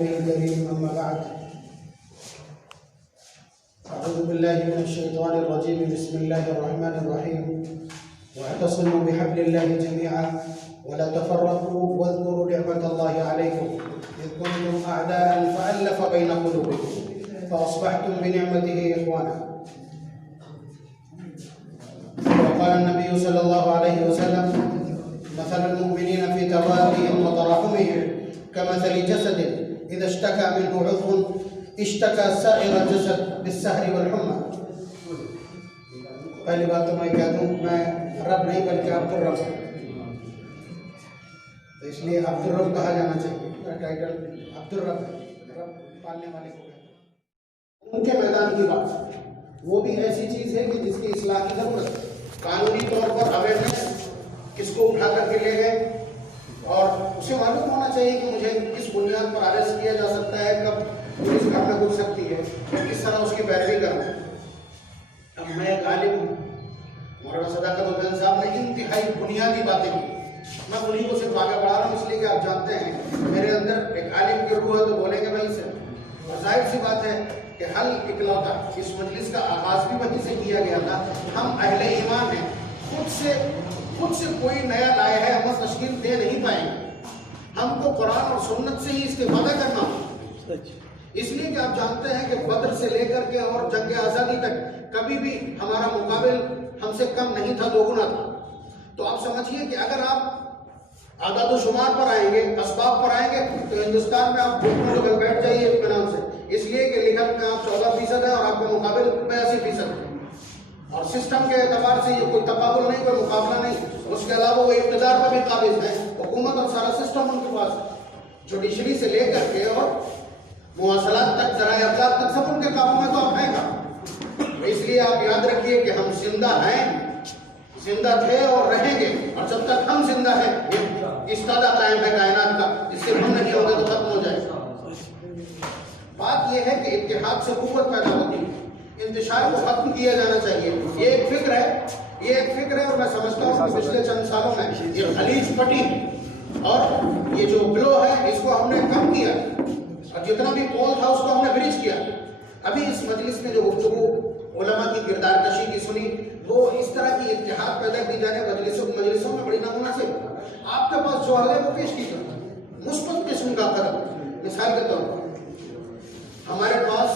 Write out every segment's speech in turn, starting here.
الكريم أما بعد أعوذ بالله من الشيطان الرجيم بسم الله الرحمن الرحيم واعتصموا بحبل الله جميعا ولا تفرقوا واذكروا نعمة الله عليكم إذ كنتم أعداء فألف بين قلوبكم فأصبحتم بنعمته إخوانا. وقال النبي صلى الله عليه وسلم مثل المؤمنين في توادهم وتراحمهم كمثل جسد إذا اشتكى منه عضو اشتكى سائر الجسد بالسهر والحمى. پہلی بات تو میں کہہ دوں میں رب نہیں بلکہ عبدالرب، تو اس لیے عبدالرب کہا جانا چاہیے. میرا ٹائٹل عبدالرب ہے، رب پالنے والے کو کہتے ہیں. ان کے میدان کی بات وہ بھی ایسی چیز ہے کہ جس کی اصلاح کی ضرورت ہے. قانونی طور پر اویئرنیس کس کو اٹھا کر کے لے گئے اور اسے معلوم ہونا چاہیے کہ مجھے کس بنیاد پر اریسٹ کیا جا سکتا ہے، کب پولیس گھر میں گھس سکتی ہے، کس طرح اس کی پیروی کروں. اب میں ایک عالم ہوں، مولانا صداقت حسین صاحب نے انتہائی بنیادی باتیں کی. میں انہیں کو صرف آگے بڑھا رہا ہوں اس لیے کہ آپ جانتے ہیں میرے اندر ایک عالم کی روح ہے تو بولیں گے وہیں سے. اور ظاہر سی بات ہے کہ حل اکلوتا اس مجلس کا آغاز بھی وہیں سے کیا گیا تھا. ہم اہل ایمان ہیں، خود سے کوئی نیا لائے ہے ہم تشکیل دے نہیں پائیں گے. ہم کو قرآن اور سنت سے ہی استفادہ کرنا ہو. اس لیے کہ آپ جانتے ہیں کہ بدر سے لے کر کے اور جنگ آزادی تک کبھی بھی ہمارا مقابل ہم سے کم نہیں تھا، دوگنا تھا. تو آپ سمجھیے کہ اگر آپ اعداد و شمار پر آئیں گے، اسباب پر آئیں گے تو ہندوستان میں آپ گھٹنوں لے کر بیٹھ جائیے اطمینان سے، اس لیے کہ لکھت میں آپ 14% ہیں اور آپ کے مقابل 82% ہیں. اور سسٹم کے اعتبار سے یہ کوئی تقابل نہیں، کوئی مقابلہ نہیں. اس کے علاوہ وہ اقتدار پر بھی قابض ہیں، حکومت اور سارا سسٹم ان کے پاس ہے. جوڈیشری سے لے کر کے اور مواصلات تک، ذرائع ابلاغ تک سب ان کے قابو میں تو آپ ہیں گا. اس لیے آپ یاد رکھیے کہ ہم زندہ ہیں، زندہ تھے اور رہیں گے، اور جب تک ہم زندہ ہیں یہ استادہ قائم ہے کائنات کا، جس سے ہم نہیں ہوں گے تو ختم ہو جائے گا. بات یہ ہے کہ اتحاد سے قوت پیدا ہوتی ہے، انتشار کو ختم کیا جانا چاہیے. یہ ایک فکر ہے اور میں سمجھتا ہوں کہ پچھلے چند سالوں میں یہ خلیج پٹی اور یہ جو گلو ہے اس کو ہم نے کم کیا اور جتنا بھی پول تھا اس کو ہم نے برج کیا. ابھی اس مجلس میں جو گفتگو علماء کی کردار کشی کی سنی، وہ اس طرح کی اتحاد پیدا کی جانے مجلسوں میں بڑی نامناسب. آپ کے پاس جو حل ہے وہ پیش کی جاتا ہے، مثبت قسم کا قدم. مثال کے طور پر ہمارے پاس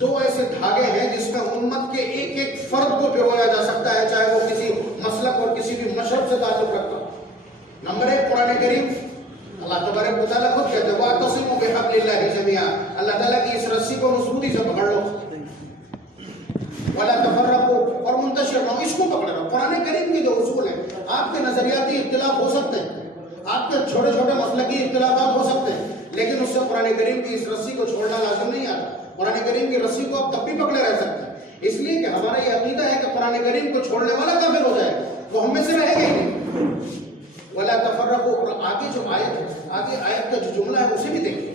2 ایسے دھاگے ہیں جس میں امت کے ایک ایک فرد کو پرویا جا سکتا ہے، چاہے وہ کسی مسلک اور کسی بھی مذہب سے تعلق رکھتا ہو. نمبر 1 قرآن کریم. اللہ تبارک و تعالیٰ خود کہتے ہیں وَاعْتَصِمُوا بِحَبْلِ اللَّهِ جَمِيعًا. اللہ تعالیٰ کی اس رسی کو مضبوطی سے پکڑ لو. وَلَا تَفَرَّقُوا، اور منتشر نہ ہو، اس کو پکڑ لو. قرآن کریم کے جو اصول ہیں، آپ کے نظریاتی اختلاف ہو سکتے ہیں، آپ کے چھوٹے چھوٹے مسلکی اختلافات ہو سکتے ہیں، لیکن اس سے قرآن کریم کی اس رسی کو چھوڑنا لازم نہیں آتا. قرآن کریم کی رسی کو آپ تب بھی پکڑے رہ سکتے ہیں، اس لیے کہ ہمارا یہ عقیدہ ہے کہ قرآن کریم کو چھوڑنے والا کافر ہو جائے گا، وہ ہم میں سے رہے گا ہی نہیں. وَلَا تَفَرَّقُوا، اور آگے جو آیت ہے، آگے آیت کا جو جملہ ہے اسے بھی دیکھیں.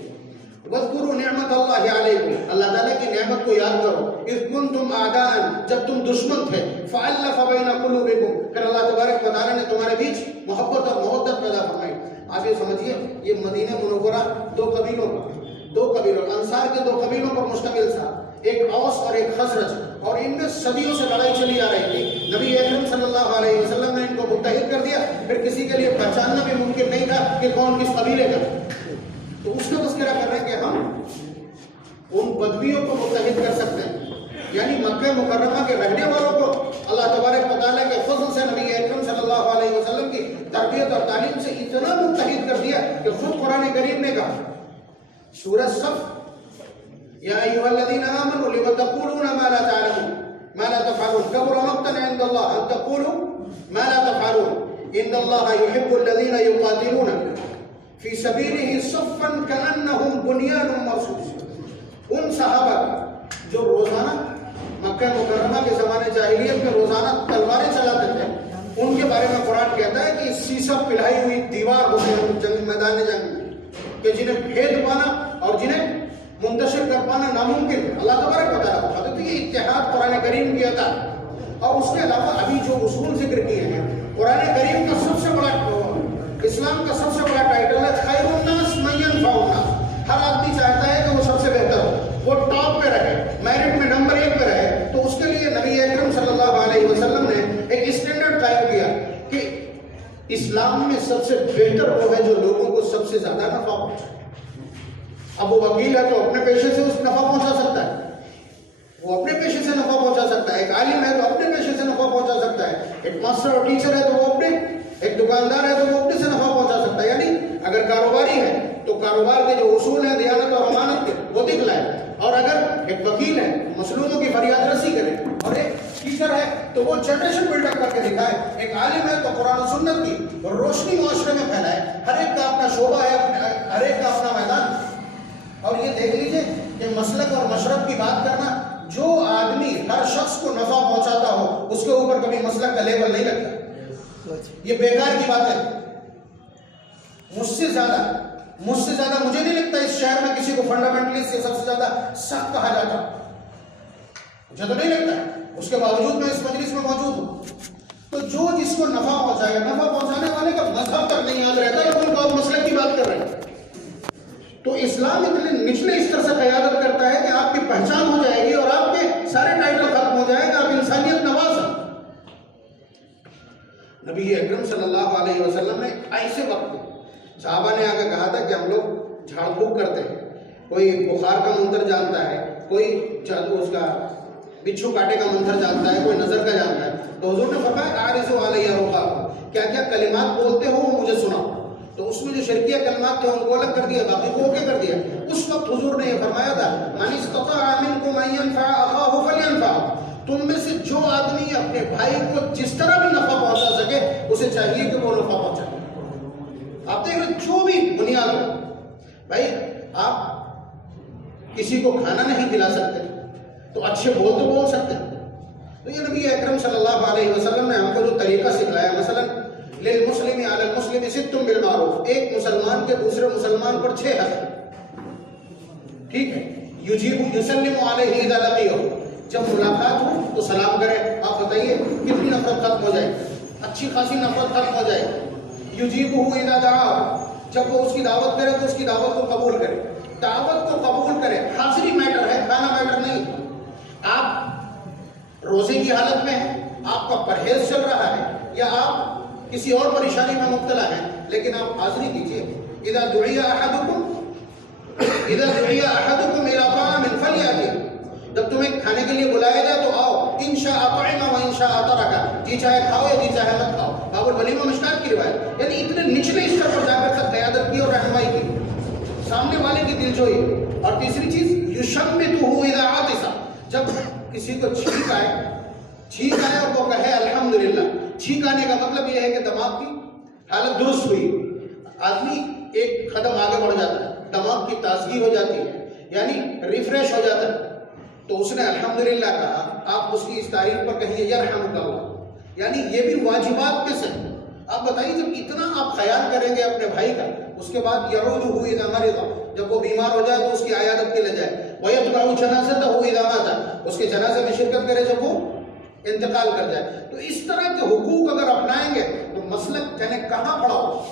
وَاذْكُرُوا نِعْمَتَ اللَّهِ عَلَيْكُمْ، اللہ تعالیٰ کی نعمت کو یاد کرو. اِذْ كُنْتُمْ أَعْدَاءً، جب تم دشمن تھے. فَأَلَّفَ بَيْنَ قُلُوبِكُمْ، پھر اللہ تبارک و تعالیٰ نے تمہارے بیچ محبت اور محبت پیدا فرمائی. آپ یہ سمجھیے یہ مدینہ منورہ 2 قبیلوں انصار کے 2 قبیلوں پر مشتمل تھا، ایک اوس اور ایک خزرج، اور ان میں صدیوں سے لڑائی چلی آ رہی تھی. نبی اکرم صلی اللہ علیہ وسلم نے ان کو متحد کر دیا. پھر کسی کے لیے پہچاننا بھی ممکن نہیں تھا کہ کون کس قبیلے کا. تو اس کا تذکرہ کر رہے ہیں کہ ہم ان بدویوں کو متحد کر سکتے ہیں، یعنی مکہ مکرمہ کے رہنے والوں کو اللہ تبارک و تعالیٰ کے فضل سے نبی اکرم صلی اللہ علیہ وسلم کی تربیت اور تعلیم سے اتنا متحد کر دیا کہ خود قرآن کریم نے کہا سورہ صف یا ایھا الذین آمنوا لم تقولون ما لا تعلمون ما لا تفعلون کبر مقتا عند اللہ ان تقولوا ما لا تفعلون ان اللہ يحب الذین یقاتلون فی سبیلہ صفا کأنہم بنیان مرصوص. ان صحابہ جو روزانہ مکہ مکرمہ کے زمانے جاہلیت میں روزانہ تلواریں چلاتے تھے، ان کے بارے میں قرآن کہتا ہے کہ سیسا پلائی ہوئی دیوار ہوتے ہیں جنگ میدان جنگ میں، کہ جنہیں بھید پانا اور جنہیں منتشر کر پانا ناممکن ہے. اللہ تبارک و تعالیٰ بتاتے تو یہ اتحاد قرآن کریم کیا تھا. اور اس کے علاوہ ابھی جو اصول ذکر کیے ہیں، قرآن کریم کا سب سے بڑا، اسلام کا سب سے بڑا ٹائٹل ہے خیر الناس من ينفع الناس. اسلام میں سب سے بہتر وہ ہے جو لوگوں کو سب سے زیادہ نفع پہنچائے. اب وہ وکیل ہے تو اپنے پیشے سے اس نفع پہنچا سکتا ہے, وہ اپنے پیشے سے نفع پہنچا سکتا ہے. ایک عالم ہے تو اپنے پیشے سے نفع پہنچا سکتا ہے. ایک ماسٹر اور ٹیچر ہے تو وہ اپنے, ایک دکاندار ہے تو وہ اپنے سے نفع پہنچا سکتا ہے. یعنی اگر کاروباری ہے تو کاروبار کے جو اصول ہیں دیانت اور امانت کے وہ دکھلائے, اور اگر ایک وکیل ہے مظلوموں کی فریاد رسی کرے, اور ایک ٹیچر ہے تو وہ جنریشن بلڈ اپ کر کے دکھائے, ایک عالم ہے تو قرآن و سنت کی روشنی معاشرے میں پھیلائے. ہر ایک کا اپنا شعبہ ہے, ہر ایک کا اپنا میدان. اور یہ دیکھ لیجئے کہ مسلک اور مشرب کی بات کرنا, جو آدمی ہر شخص کو نفع پہنچاتا ہو اس کے اوپر کبھی مسلک کا لیبل نہیں لگتا. یہ بیکار کی بات ہے. مجھ سے زیادہ مجھے نہیں لگتا اس شہر میں کسی کو فنڈامنٹلسٹ سے سب سے زیادہ سخت کہا جاتا, مجھے تو نہیں لگتا ہے. اس کے باوجود میں اس مجلس میں موجود ہوں. تو جو جس کو نفع پہنچائے, نفع پہنچانے والے کا مذہب تک نہیں یاد رہتا لیکن آپ مسلک کی بات کر رہے ہیں. تو اسلام اتنے نچلے استر سے قیادت کرتا ہے کہ آپ کی پہچان ہو جائے گی اور آپ کے سارے ٹائٹل ختم ہو جائے گا, آپ انسانیت نواز ہیں. نبی اکرم صلی اللہ علیہ وسلم نے ایسے وقت صحابہ نے آگے کہا تھا کہ ہم لوگ جھاڑ پھونک کرتے ہیں, کوئی بخار کا منتر جانتا ہے, کوئی اس کا بچھو کاٹے کا منتر جانتا ہے, کوئی نظر کا جانتا ہے. تو حضور نے فرمایا عارضوا علیہ رقاکم, کیا کیا کلمات بولتے ہو وہ مجھے سناؤ. تو اس میں جو شرکیہ کلمات تھے ان کو الگ کر دیا, باقی کو اوکے کر دیا. اس وقت حضور نے یہ فرمایا تھا من استطاع منکم ان ينفع اخاه فلينفعه, تم میں سے جو آدمی اپنے بھائی کو جس طرح بھی نفع پہنچا سکے اسے چاہیے کہ وہ نفع پہنچائے. آپ دیکھ رہے جو بھی بنیاد ہو, بھائی آپ کسی کو کھانا نہیں کھلا سکتے تو اچھے بول تو بول سکتے ہیں. تو یہ نبی اکرم صلی اللہ علیہ وسلم نے ہم کو جو طریقہ سکھلایا, مثلا للمسلم علی المسلم ست بالمعروف, ایک مسلمان کے دوسرے مسلمان پر 6 حق, ٹھیک ہے. یجیب یسلم علیہ اذا لقیہ, جب ملاقات ہو تو سلام کرے. آپ بتائیے کتنی نفرت ختم ہو جائے, اچھی خاصی نفرت ختم ہو جائے. یجیبہ اذا دعا, جب وہ اس کی دعوت کرے تو اس کی دعوت کو قبول کرے. دعوت کو قبول کرے, حاضری میٹر ہے, کھانا میٹر نہیں. آپ روزے کی حالت میں ہیں, آپ کا پرہیز چل رہا ہے, یا آپ کسی اور پریشانی میں مبتلا ہیں, لیکن آپ حاضری دیجیے. اذا دعی احدکم الى طعام فلیأتی, جب تمہیں کھانے کے لیے بلایا جائے تو آؤ. ان شاء اطعم و ان شاء ترک, جی چاہے کھاؤ یا جی چاہے مت کھاؤ. باب الولیمہ مشکات کی روایت. یعنی اتنے نچلے استر پر جا کر قیادت کی اور رہنمائی کی, سامنے والے کی دلجوئی. اور تیسری چیز یشمتہ اذا عطس, جب کسی کو چھینک آئے اور وہ کہے الحمدللہ. چھینک آنے کا مطلب یہ ہے کہ دماغ کی حالت درست ہوئی, آدمی ایک قدم آگے بڑھ جاتا ہے, دماغ کی تازگی ہو جاتی ہے, یعنی ریفریش ہو جاتا ہے. تو اس نے الحمدللہ کہا. آپ اس کی اس تعریف پر کہیے یرحمک اللہ, یعنی یہ بھی واجبات میں سے. آپ بتائیے جب اتنا آپ خیال کریں گے اپنے بھائی کا, اس کے بعد یعودہ اذا مرض, جب وہ بیمار ہو جائے تو اس کی عیادت کے لیے جائے. ویتبع جنازتہ اذا مات, اس کے جنازے میں شرکت کرے جب وہ انتقال کر جائے. تو اس طرح کے حقوق اگر اپنائیں گے تو مسلک جانے کہاں پڑا ہو,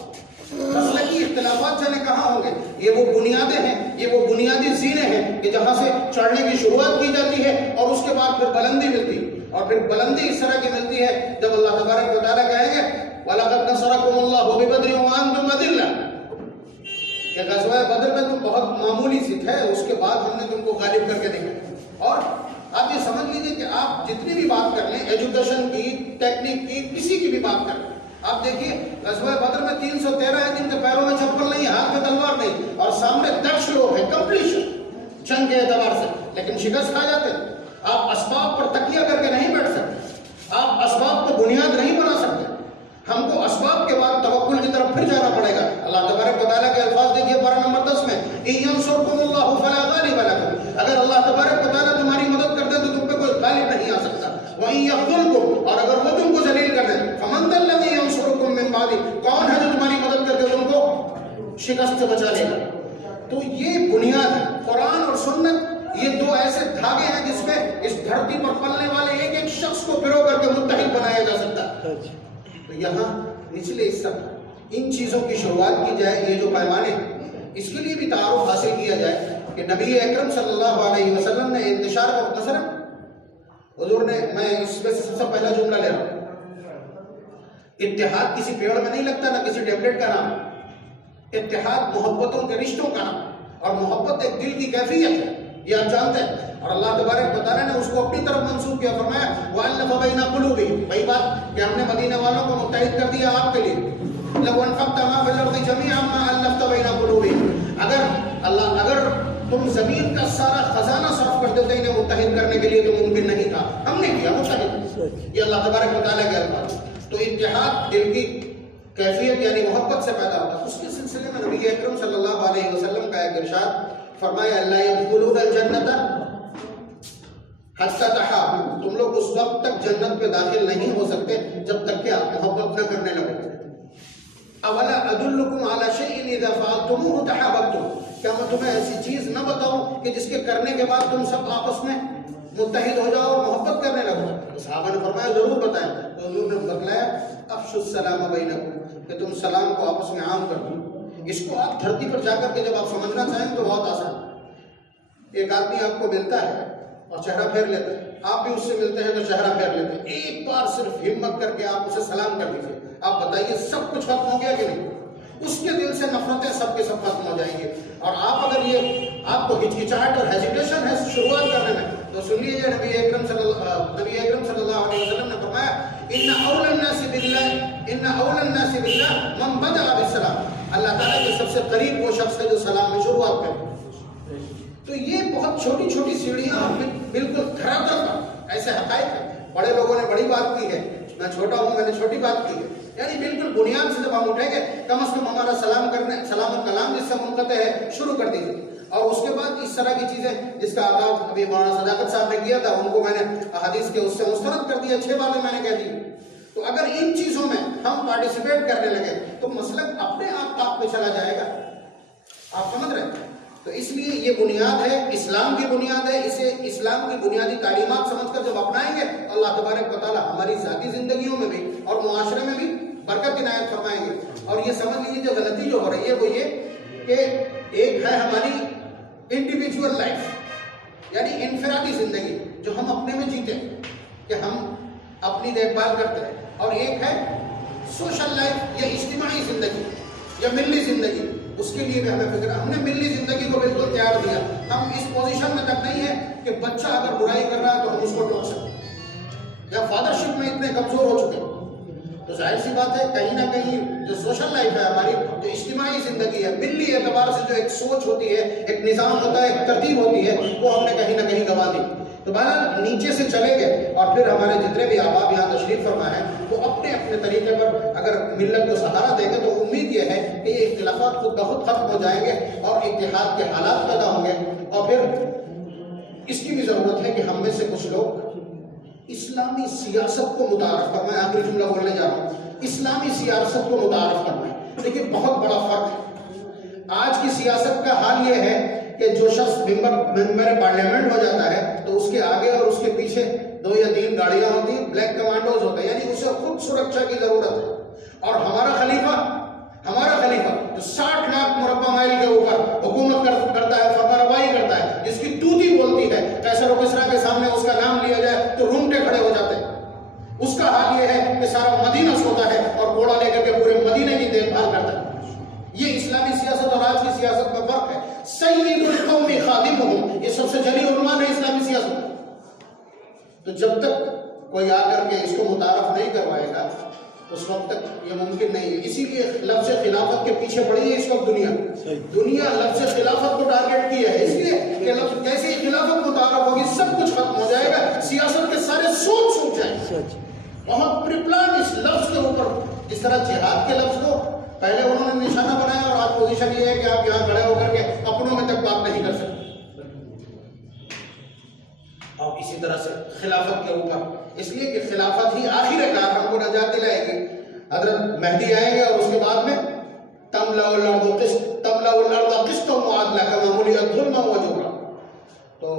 مسلکی اختلافات جانے کہاں ہوں گے. یہ وہ بنیادیں ہیں, یہ وہ بنیادی زینے ہیں کہ جہاں سے چڑھنے کی شروعات کی جاتی ہے اور اس کے بعد پھر بلندی ملتی ہے. اور پھر بلندی اس طرح کی ملتی ہے جب اللہ تبارک و تعالیٰ کہیں گے وَلَقَدْ نَصَرَكُمُ اللَّهُ بِبَدْرٍ وَأَنْتُمْ أَذِلَّةٌ, کہ غزوہ بدر میں تم بہت معمولی سی تھے, اس کے بعد ہم نے تم کو غالب کر کے دکھایا. اور آپ یہ سمجھ لیجئے کہ آپ جتنی بھی بات کر لیں, ایجوکیشن کی, ٹیکنیک کی, کسی کی بھی بات کر لیں, آپ دیکھیے غزوہ بدر میں 313 ہیں جن کے پیروں میں چپل نہیں, ہاتھ میں تلوار نہیں, اور سامنے دکش لوگ ہیں, کمپلیشن جنگ کے اعتبار سے, لیکن شکست کھا جاتے ہیں. آپ اسباب پر تکیہ کر کے نہیں بیٹھ سکتے, آپ اسباب کو بنیاد نہیں بنا سکتے. ہم کو اسباب کے بعد توکل کی طرف پھر جانا پڑے گا. اللہ تبارک و تعالیٰ کے الفاظ دیکھیے پارہ نمبر 10 میں, إِن يَنْصُرْكُمُ اللَّهُ فَلَا غَالِبَ لَكُمْ, اگر اللہ تبارک و تعالیٰ تمہاری مدد کر دے تو تم پہ کوئی غالب نہیں آ سکتا. وَإِن يَخْذُلْكُمْ, اور اگر وہ تم کو ذلیل کر دے, فَمَنْ ذَا الَّذِي يَنْصُرُكُمْ مِنْ بَعْدِهِ, کون ہے جو تمہاری مدد کر کے تم کو شکست سے بچا لے گا. تو یہ بنیاد ہے. قرآن اور سنت یہ دو ایسے دھاگے ہیں جس پہ اس دھرتی پر پلنے والے ایک ایک شخص کو پرو کر کے متحد بنایا جا سکتا ہے. تو یہاں نچلے اس طرح ان چیزوں کی شروعات کی جائے. یہ جو پیمانے ہیں اس کے لیے بھی تعارف حاصل کیا جائے کہ نبی اکرم صلی اللہ علیہ وسلم نے انتشار کا مختصر حضور نے, میں اس میں سے سب سے پہلا جملہ لے رہا ہوں, اتحاد کسی پیڑ میں نہیں لگتا، نہ کسی ٹیبلٹ کا نام. اتحاد محبتوں کے رشتوں کا نام، اور محبت ایک دل کی کیفیت ہے، یہ آپ جانتے ہیں. اور اللہ تبارک و تعالیٰ نے اس کو اپنی طرف منسوب کیا، فرمایا وَأَلَّفَ بَيْنَ قُلُوبِهِمْ. وہی بات کہ ہم نے مدینے والوں کو متحد کر دیا آپ کے لیے. لَوْ أَنفَقْتَ مَا فِي الْأَرْضِ جَمِيعًا مَا أَلَّفْتَ بَيْنَ قُلُوبِهِمْ. اگر تم زمین کا سارا خزانہ صرف کر دیتے انہیں متحد کرنے کے لیے تو ممکن نہیں تھا، ہم نے کیا متحد. یہ اللہ تبارک و تعالیٰ کے الفاظ. تو اتحاد دل کی کیفیت یعنی محبت سے پیدا ہوتا ہے. اس کے سلسلے میں نبی اکرم صلی اللہ علیہ وسلم کا ایک ارشاد فرمایا لا يدخلون الجنة حتى تحابوا. تم لوگ اس وقت تک جنت پہ داخل نہیں ہو سکتے جب تک کہ آپ محبت نہ کرنے لگو. اولا ادلکم علی شیء اذا فعلتموه تحاببتم. کیا میں تمہیں ایسی چیز نہ بتاؤں کہ جس کے کرنے کے بعد تم سب آپس میں متحد ہو جاؤ اور محبت کرنے لگو؟ صحابہ نے فرمایا ضرور بتائیں. تو حضور نے بتلایا افشوا السلام بینکم، کہ تم سلام کو آپس میں عام کر دو. اس کو آپ دھرتی پر جا کر کے جب آپ سمجھنا چاہیں تو بہت آسان. ایک آدمی آپ کو ملتا ہے اور چہرہ پھیر لیتا ہے، آپ بھی اس سے ملتے ہیں تو چہرہ پھیر لیتے ہیں. ایک بار صرف ہمت کر کے آپ اسے سلام کر دیجیے. آپ بتائیے سب کچھ ختم ہو گیا کہ نہیں؟ اس کے دل سے نفرتیں سب کے سب ختم ہو جائیں گے. اور آپ اگر یہ آپ کو ہچکچاہٹ اور ہیزیٹیشن ہے شروعات کرنے میں تو سن لیجیے نبی اکرم صلی اللہ علیہ وسلم نے فرمایا ان اول الناس باللہ من بدأ بالسلام. اللہ تعالیٰ کے سب سے قریب وہ شخص ہے جو سلام میں شروعات کرے. تو یہ بہت چھوٹی چھوٹی سیڑھیاں بالکل دھڑاکن پر ایسے حقائق ہیں. بڑے لوگوں نے بڑی بات کی ہے، میں چھوٹا ہوں میں نے چھوٹی بات کی ہے. یعنی بالکل بنیاد سے جب ہم اٹھیں گے کم از کم ہمارا سلام و کلام جس سے منقطع ہے شروع کر دیجیے. اور اس کے بعد اس طرح کی چیزیں جس کا آغاز ابھی مولانا صداقت صاحب نے کیا تھا ان کو میں نے احادیث کے اس سے مسترد کر دیا، 6 باتیں میں نے کہہ دی. تو اگر ان چیزوں میں ہم پارٹیسپیٹ کرنے لگے تو مسلک اپنے آپ طاق پہ چلا جائے گا. آپ سمجھ رہے ہیں؟ تو اس لیے یہ بنیاد ہے، اسلام کی بنیاد ہے. اسے اسلام کی بنیادی تعلیمات سمجھ کر جب اپنائیں گے اللہ تبارک و تعالیٰ ہماری ذاتی زندگیوں میں بھی اور معاشرے میں بھی برکت عنایت فرمائیں گے. اور یہ سمجھ لیجیے جو غلطی جو ہو رہی ہے وہ یہ کہ ایک ہے ہماری انڈیویجول لائف یعنی انفرادی زندگی جو ہم اپنے میں جیتے ہیں کہ ہم اپنی دیکھ بھال کرتے ہیں، اور ایک ہے سوشل لائف یا اجتماعی زندگی یا ملی زندگی. اس کے لیے بھی ہمیں فکر. ہم نے ملی زندگی کو بالکل تیار دیا. ہم اس پوزیشن میں تک نہیں ہے کہ بچہ اگر برائی کر رہا ہے تو ہم اس کو ٹوک سکتے یا فادرشپ میں اتنے کمزور ہو چکے. تو ظاہر سی بات ہے کہیں نہ کہیں جو سوشل لائف ہے ہماری، جو اجتماعی زندگی ہے، ملی اعتبار سے جو ایک سوچ ہوتی ہے، ایک نظام ہوتا ہے، ایک ترتیب ہوتی ہے، وہ ہم نے کہیں نہ کہیں گنوا دی. تو بہرحال نیچے سے چلیں گے اور پھر ہمارے جتنے بھی احباب یہاں تشریف فرما ہیں وہ اپنے اپنے طریقے پر اگر ملت کو سہارا دیں گے تو امید یہ ہے کہ یہ اختلافات خود بخود ختم ہو جائیں گے اور اتحاد کے حالات پیدا ہوں گے. اور پھر اس کی بھی ضرورت ہے کہ ہم میں سے کچھ لوگ اسلامی سیاست کو متعارف کرنا ہے. آخری جملہ بولنے جا رہا ہوں، اسلامی سیاست کو متعارف کرنا ہے. دیکھیے بہت بڑا فرق ہے. آج کی سیاست کا حال یہ ہے کہ جو شخص ممبر پارلیمنٹ ہو جاتا ہے تو اس کے آگے اور اس کے پیچھے 2 یا 3 گاڑیاں ہوتی ہیں، بلیک کمانڈوز ہوتے ہیں، یعنی اسے خود سرکشا کی ضرورت ہے. اور ہمارا خلیفہ جو 60 لاکھ مربع مائل کے اوپر حکومت کرتا ہے، فرمانروائی کرتا ہے، جس کی توتی بولتی ہے، قیصر و کسریٰ کے سامنے اس کا نام لیا جائے تو رونگٹے کھڑے ہو جاتے ہیں. اس کا حال یہ ہے کہ سارا مدینہ سوتا ہے اور گھوڑا لے کر کے پورے مدینے کی دیکھ بھال کرتا ہے. یہ اسلامی سیاست اور آج کی سیاست میں فرق ہے. سید القوم خادمہم، یہ سب سے جلی عنوان ہے اسلامی سیاست. تو جب تک کوئی آ کر کے اس کو متعارف نہیں کروائے گا اس وقت تک یہ ممکن نہیں ہے. اسی لیے لفظ خلافت کے پیچھے پڑی ہے اس وقت دنیا لفظ خلافت کو ٹارگٹ کی ہے. اس لیے کہ لفظ کیسے ہی خلافت متعارف ہوگی سب کچھ ختم ہو جائے گا، سیاست کے سارے سوچ چھوٹ جائیں گے. بہت پریپلان اس لفظ کے اوپر، جس طرح جہاد کے لفظ کو پہلے انہوں نے نشانہ بنایا اور آج پوزیشن یہ ہے کہ آپ یہاں کھڑے ہو کر کے اپنوں میں تک بات نہیں کر سکتے. اور اسی طرح سے خلافت کے اوپر، اس لیے کہ خلافت ہی آخر کار ہم کو نجات دلائے گی. حضرت مہدی آئیں گے اور اس کے بعد میں تملأ الارض قسطا وعدلا كما ملئت ظلما وجورا. تو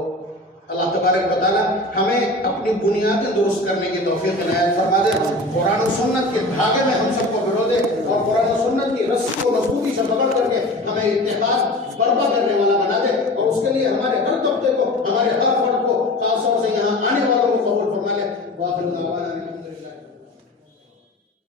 اللہ تبارک و تعالیٰ ہمیں اپنی بنیادیں درست کرنے کی توفیق عنایت فرما دے. قرآن و سنت کے دھاگے میں ہم سب کو پرو دے اور قرآن و سنت کی رسی کو مضبوطی سے پکڑ کر کے ہمیں اتحاد برپا کرنے والا بنا دے. اور اس کے لیے ہمارے ہر طبقے کو، ہمارے ہر فرد کو، خاص طور سے یہاں آنے والوں کو قبول فرما لے. واخر دعوانا الحمدللہ.